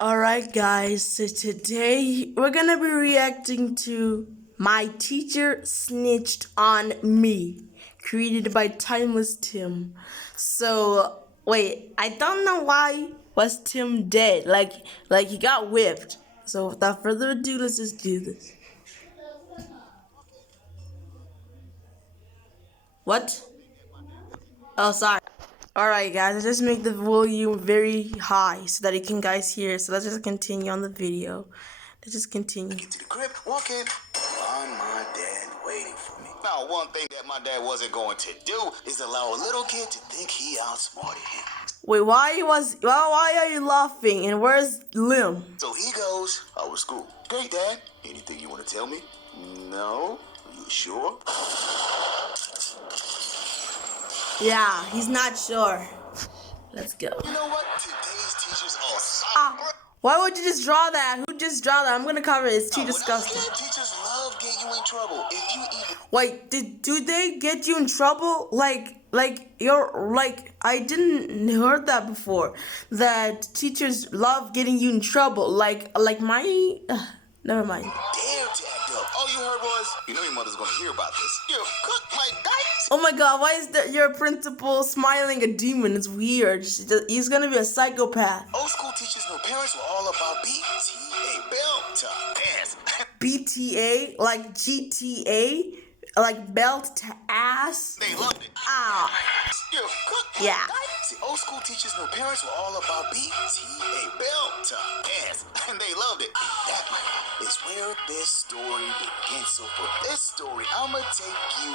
Alright, guys, so today we're gonna be reacting to My Teacher Snitched on Me, created by Timeless Tim. So, wait, I don't know why was Tim dead? Like he got whipped. So, without further ado, let's just do this. What? Oh, sorry. Alright, guys, let's just make the volume very high so that you can guys hear. So, let's just continue on the video. Let's just continue. Get to the crib, walk in, find my dad waiting for me. Now, one thing that my dad wasn't going to do is allow a little kid to think he outsmarted him. Wait, why are you laughing? And where's Lim? So he goes, "How was school?" "Great, Dad. Anything you want to tell me?" "No." "You sure?" Yeah, he's not sure. Let's go. You know what? Today's teachers are Why would you just draw that? Who just draw that? I'm gonna cover it. It's too disgusting. Teachers love getting you in trouble. If you even Wait, do they get you in trouble? I didn't heard that before. That teachers love getting you in trouble. Never mind. dare to act up, all you heard was, "You know your mother's gonna hear about this. You cooked my dice." Oh my god, why is your principal smiling a demon? It's weird. He's gonna be a psychopath. Old school teachers know parents were all about BTA, belt to ass. BTA? Like GTA? Like belt to ass? They loved it. Ah. You cooked my Yeah. dice. See, old school teachers know parents were all about BTA, belt to ass, and they loved it. That is where this story begins. So for this story, I'ma take you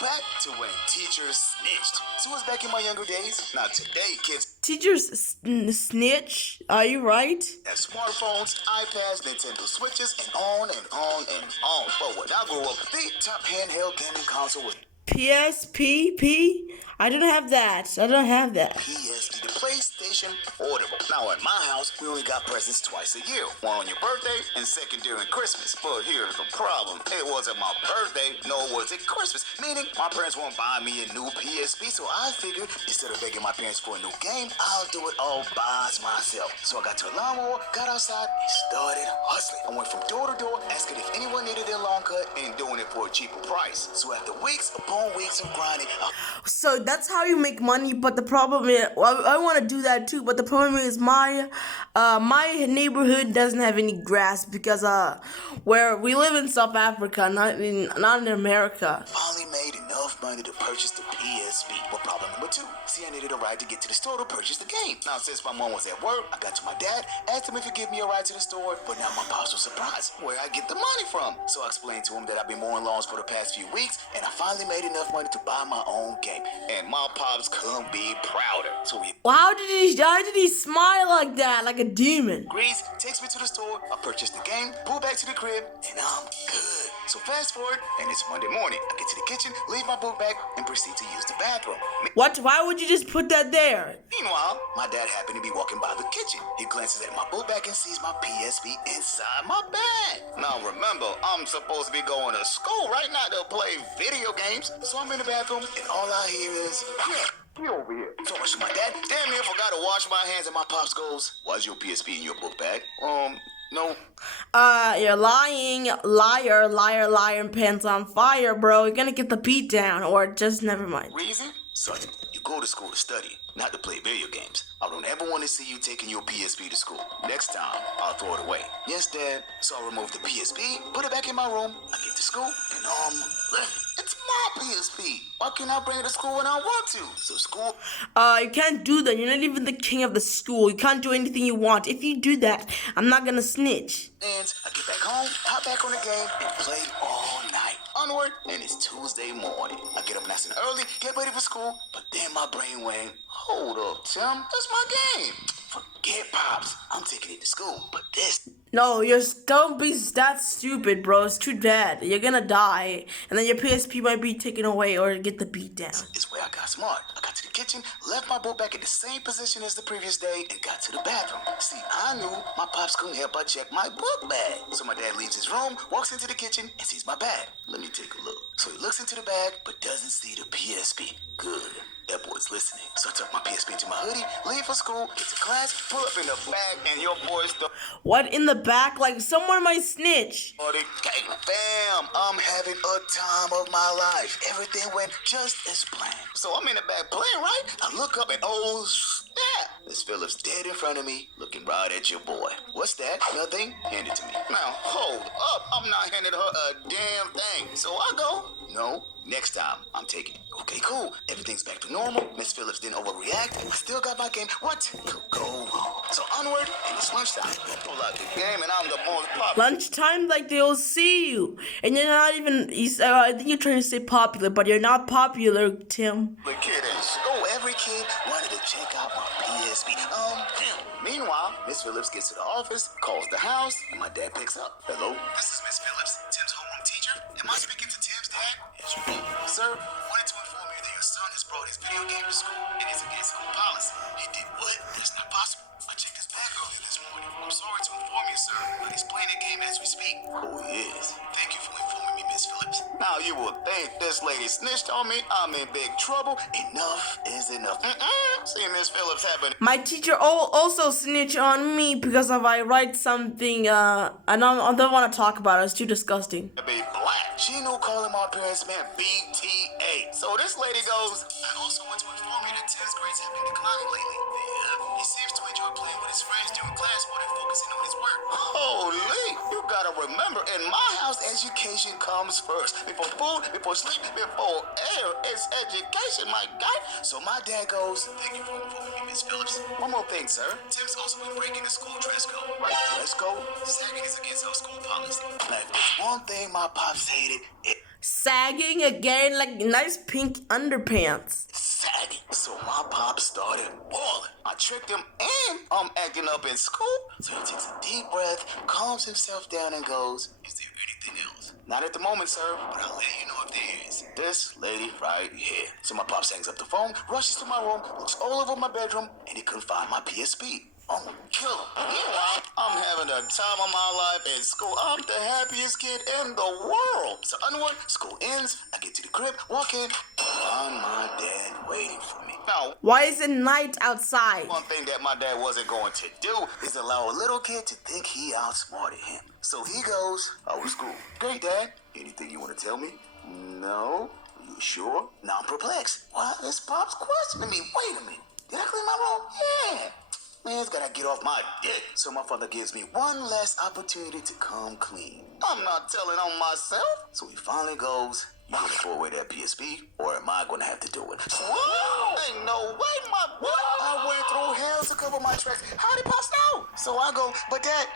back to when teachers snitched. So it was back in my younger days. Not today, kids Teachers snitch? Are you right? have smartphones, iPads, Nintendo Switches, and on and on and on. But when I grew up, the top handheld gaming console was PSP? I don't have that. I don't have that. PSP, the PlayStation Portable. Now at my house, we only got presents twice a year. One on your birthday and second during Christmas. But here's the problem. It wasn't my birthday, nor was it Christmas. Meaning, my parents won't buy me a new PSP, so I figured instead of begging my parents for a new game, I'll do it all by myself. So I got to a lawnmower, got outside, and started hustling. I went from door to door, asking if anyone needed their lawn cut, and doing it for a cheaper price. So after weeks upon weeks of grinding, So that's how you make money, but the problem is, I want to do that too, but the problem is my neighborhood doesn't have any grass because where we live in South Africa, not in America. finally made enough money to purchase the PSP. But problem number two, see, I needed a ride to get to the store to purchase the game. Now, since my mom was at work, I got to my dad, asked him if he'd give me a ride to the store, but now my pops was surprised where I get the money from. So I explained to him that I've been mowing lawns for the past few weeks, and I finally made enough money to buy my own game. And my pops couldn't be prouder. So he Well, how did he smile like that, like a demon? agrees, takes me to the store, I purchase the game, pull back to the crib, and I'm good. So fast forward, and it's Monday morning. I get to the kitchen, leave my book bag, and proceed to use the bathroom. What? Why would you just put that there? Meanwhile, my dad happened to be walking by the kitchen. He glances at my book bag and sees my PSP inside my bag. Now remember, I'm supposed to be going to school right now to play video games. So I'm in the bathroom, and all I hear is, "Get over here." So I rush to my dad. Damn near forgot to wash my hands, and my pops goes, "Why's your PSP in your book bag?" No. You're lying, liar, pants on fire, bro. You're gonna get the beat down, or just never mind. Reason? Son, you go to school to study, not to play video games. I don't ever want to see you taking your PSP to school. Next time, I'll throw it away. Yes, Dad. So I remove the PSP, put it back in my room. I get to school, and it's my PSP. Why can't I bring it to school when I want to? So school. You can't do that. You're not even the king of the school. You can't do anything you want. If you do that, I'm not gonna snitch. And I get back home, hop back on the game, and play all night. Onward, and it's Tuesday morning. I get up nice and early, get ready for school, but then my brain went, "Hold up, Tim, that's my game." Forget Pops, I'm taking it to school, but this No, don't be that stupid, bro. It's too bad. You're gonna die, and then your PSP might be taken away or get the beat down. is where I got smart. I got to the kitchen, left my book back in the same position as the previous day, and got to the bathroom. See, I knew my pops couldn't help but check my book bag. So my dad leaves his room, walks into the kitchen, and sees my bag. Let me take a look. So he looks into the bag, but doesn't see the PSP. Good. that boy's listening. So I tuck my PSP into my hoodie, leave for school, get to class, pull up in the bag, and your boy What in the back? Like someone might snitch. Fam, I'm having a time of my life. Everything went just as planned. So I'm in the back playing, right? I look up and oh snap! Miss Phillips dead in front of me, looking right at your boy. What's that? Nothing? Hand it to me. Now hold up, I'm not handing her a damn thing. So I go, no. Next time, I'm taking it. Okay, cool. Everything's back to normal. Miss Phillips didn't overreact. I still got my game. What could go wrong? So onward, and it's lunchtime. I pull out the game, and I'm the most popular. Lunchtime, like they'll see you, and you're not even. I think you're trying to say popular, but you're not popular, Tim. The kid in school, every kid wanted to check out my PSP. Meanwhile, Miss Phillips gets to the office, calls the house, and my dad picks up. Hello? This is Miss Phillips, Tim's homeroom teacher. Am I speaking to Tim's dad? Yes, you do. Sir, wanted to inform you that your son has brought his video game to school. It is against school policy. He did what? That's not possible. I checked his bag earlier this morning. I'm sorry to inform you, sir, but he's playing the game as we speak. Oh, he is. Thank you for informing me, Miss Phillips. Now you will think this lady snitched on me. I'm in big trouble. Enough is enough. See Miss Phillips happen. My teacher also snitched on me because if I write something, I don't want to talk about it. It's too disgusting. To be black. She knew calling my parents meant BTA. So this lady goes, I also want to inform you that Tim's grades have been declining lately. He seems to enjoy playing with his friends during class more than focusing on his work. Holy! You gotta remember, in my house, education comes first. Before food, before sleep, before air, it's education, my guy. So my dad goes, thank you for informing me, Miss Phillips. One more thing, sir. Tim's also been breaking the school dress code. Dress code? Sagging is against our school policy. Now, if there's one thing my pops hated, it Sagging again, like nice pink underpants. sagging. So my pop started balling. I tricked him and I'm acting up in school. So he takes a deep breath, calms himself down and goes, is there anything else? Not at the moment, sir, but I'll let you know if there is. This lady right here. So my pops hangs up the phone, rushes to my room, looks all over my bedroom, and he couldn't find my PSP. I'm gonna kill him. Meanwhile, I'm having the time of my life in school. I'm the happiest kid in the world. So onward, school ends, I get to the crib, walk in, find my dad waiting for me. Now, Why is it night outside? one thing that my dad wasn't going to do is allow a little kid to think he outsmarted him. So he goes, how was school? Great, Dad. Anything you want to tell me? No. You sure? Now I'm perplexed. Why is Pop's questioning me? Wait a minute. Did I clean my room? Yeah. Man's gotta get off my dick. So my father gives me one last opportunity to come clean. I'm not telling on myself. So he finally goes, you gonna throw away that PSP, or am I gonna have to do it? Whoa! Ain't no way, my boy. I went through hell to cover my tracks. How did Pops know? So I go, but Dad,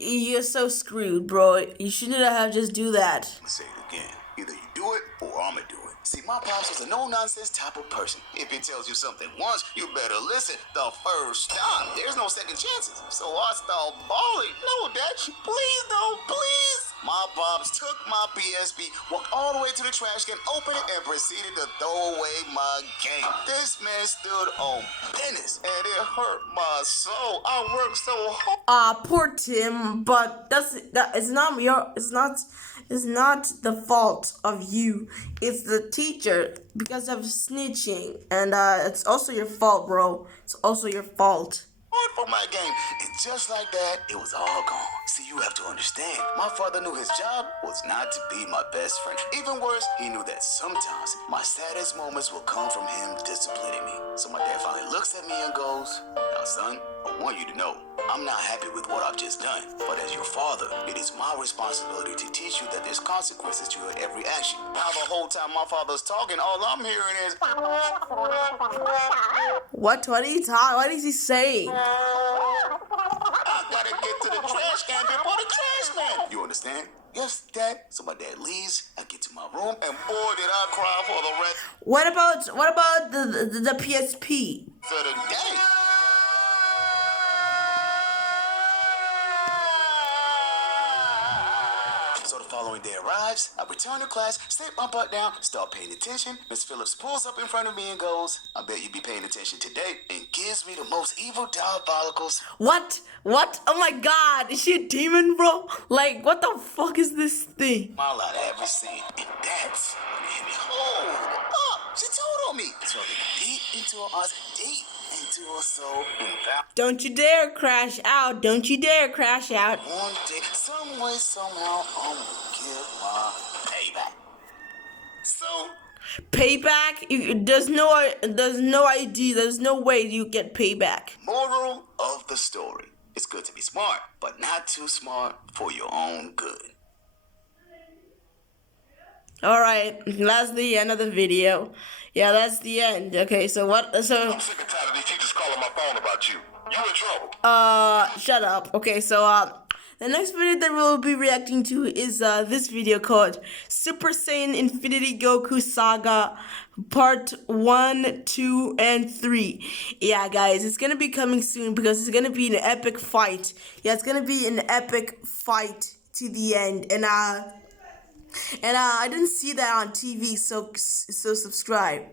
You're so screwed, bro. You shouldn't have just do that. I'm gonna say it again. Either you do it, or I'ma do it. See, my pops was a no-nonsense type of person. If he tells you something once, you better listen the first time. There's no second chances. So I start bawling. No, Dad, please don't, please. My pops took my PSP, walked all the way to the trash can, opened it, and proceeded to throw away my game. This man stood on business, and it hurt my soul. I worked so hard. Poor Tim, but it's not the fault of you. It's the teacher because of snitching, and it's also your fault, bro. It's also your fault. For my game, and just like that, it was all gone. See, you have to understand, my father knew his job was not to be my best friend. Even worse, he knew that sometimes my saddest moments will come from him disciplining me. So my dad finally looks at me and goes, now son, I want you to know, I'm not happy with what I've just done, but as your father, it is my responsibility to teach you that there's consequences to your every action. Now the whole time my father's talking, all I'm hearing is What is he saying? I gotta get to the trash can before the trash man. You understand? Yes, Dad. So my dad leaves. I get to my room, and boy, did I cry for the rest What about the PSP? of the day. So the following day arrives, I return to class, sit my butt down, start paying attention. Miss Phillips pulls up in front of me and goes, I bet you be paying attention today, and gives me the most evil diabolical What? Oh my god, is she a demon, bro? Like, what the fuck is this thing? smile I'd ever seen. And that's when it hit me. Hold up. She told follow me. So they deep into her eyes, deep into her soul, and vow. Don't you dare crash out. Don't you dare crash out. One day, some way, somehow, I'm gonna get my payback. So, Payback? There's no idea. There's no way you get payback. moral of the story. It's good to be smart, but not too smart for your own good. Alright, that's the end of the video. Yeah, that's the end. Okay, so what? So, I'm sick and tired of these teachers calling my phone about you. You in trouble. shut up. Okay, so, the next video that we'll be reacting to is, this video called Super Saiyan Infinity Goku Saga Part 1, 2, and 3. Yeah, guys, it's gonna be coming soon because it's gonna be an epic fight. Yeah, it's gonna be an epic fight to the end. And I didn't see that on TV, so subscribe.